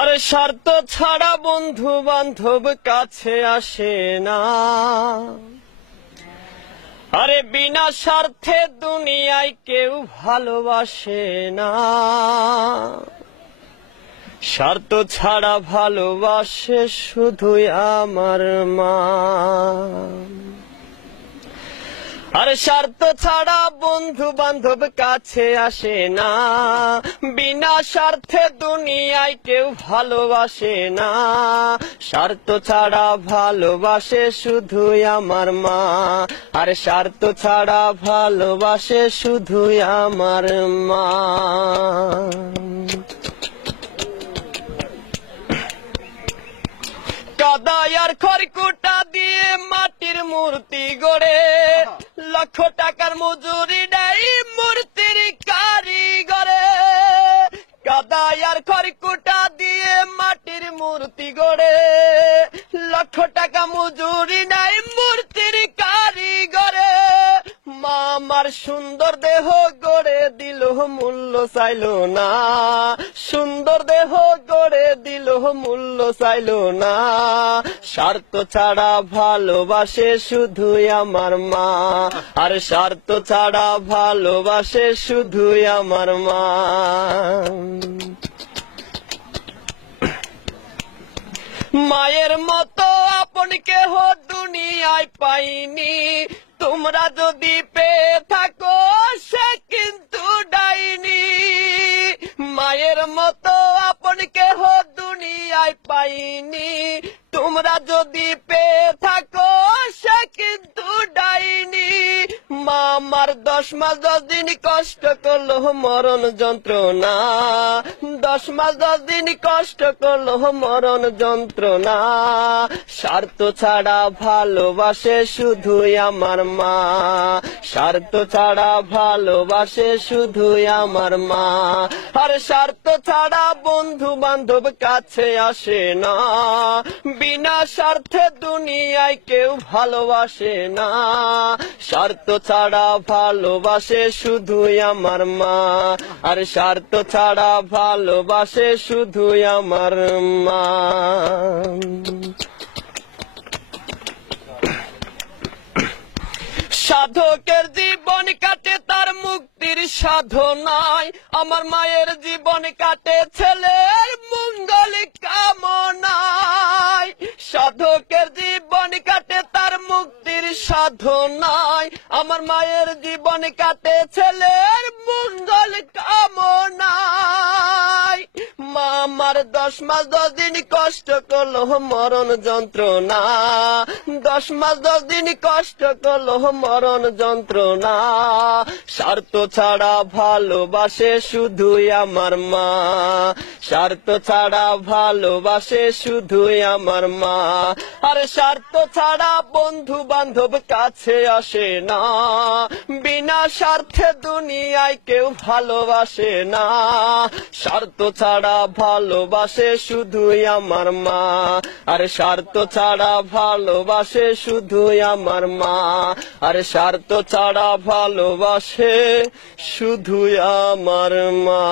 আরে স্বার্থ ছাড়া বন্ধু বান্ধব কাছে আসে না। আরে বিনা স্বার্থে দুনিয়ায় কেউ ভালোবাসে না। স্বার্থ ছাড়া ভালোবাসে শুধুই আমার মা। আরে স্বার্থ ছাড়া বন্ধু বান্ধব কাছে আসে না। বিনা স্বার্থে দুনিয়ায় কেউ ভালোবাসে না। স্বার্থ ছাড়া ভালোবাসে শুধুই আমার মা। আরে স্বার্থ ছাড়া ভালোবাসে শুধুই আমার মা। কাদায় আর খড়কুটা দিয়ে মাটির মূর্তি গড়ে, লক্ষ টাকার মজুরি নেই মূর্তির কারিগরে। কাদায় আর খড়কুটা দিয়ে মাটির মূর্তি গড়ে, লক্ষ টাকা মজুরি নেই মূর্তির কারিগরে। মা আমার সুন্দর দেহ গড়ে দিল মূল্য চাইল না। সুন্দর দেহ গড়ে দিল মূল্য চাইল না। স্বার্থ ছাড়া ভালোবাসে শুধুই আমার মা। আর স্বার্থ ছাড়া ভালোবাসে শুধুই আমার মা। মায়ের মতো আপন কেহ দুনিয়ায় পাইনি। তোমরা যদি পেয়ে থাকো সে কিন্তু ডাইনি। মায়ের মতো আপন কেহ দুনিয়ায় পাইনি। তোমরা যদি পেয়ে থাকো সে কিন্তু ডাইনি। মা আমার 10 মাস 10 দিন কষ্ট করলো মরণ যন্ত্রণা। 10 মাস 10 দিন কষ্ট করলো মরণ যন্ত্রণা। স্বার্থ ছাড়া ভালোবাসে শুধুই আমার মা। স্বার্থ ছাড়া ভালোবাসে শুধুই আমার মা। আর স্বার্থ ছাড়া বন্ধু বান্ধব কাছে আসে না। বিনা স্বার্থে দুনিয়ায় কেউ ভালোবাসে না। স্বার্থ ছাড়া ভালোবাসে শুধুই আমার মা। আর স্বার্থ ছাড়া ভালোবাসে শুধুই আমার মা। সাধকের জীবন কাটে তার মুক্তির সাধনায়। আমার মায়ের জীবন কাটে ছেলের মঙ্গল কামনায়। সাধকের জীবন কাটে তার মুক্তির সাধনায়। আমার মায়ের জীবন কাটে ছেলের মঙ্গল কামনায়। মা আমার 10 মাস 10 দিন কষ্ট করলো মরণ যন্ত্রণা। 10 মাস 10 দিন কষ্ট করলো মরণ যন্ত্রণা। স্বার্থ ছাড়া ভালোবাসে শুধুই আমার মা। স্বার্থ ছাড়া ভালোবাসে শুধুই আমার মা। আর স্বার্থ ছাড়া বন্ধু বান্ধব কাছে আসে না। বিনা স্বার্থে দুনিয়ায় কেউ ভালোবাসে না। স্বার্থ ছাড়া ভালোবাসে শুধুই আমার মা। আর স্বার্থ ছাড়া ভালোবাসে শুধুই আমার মা। আর স্বার্থ ছাড়া ভালোবাসে শুধুই আমার মা।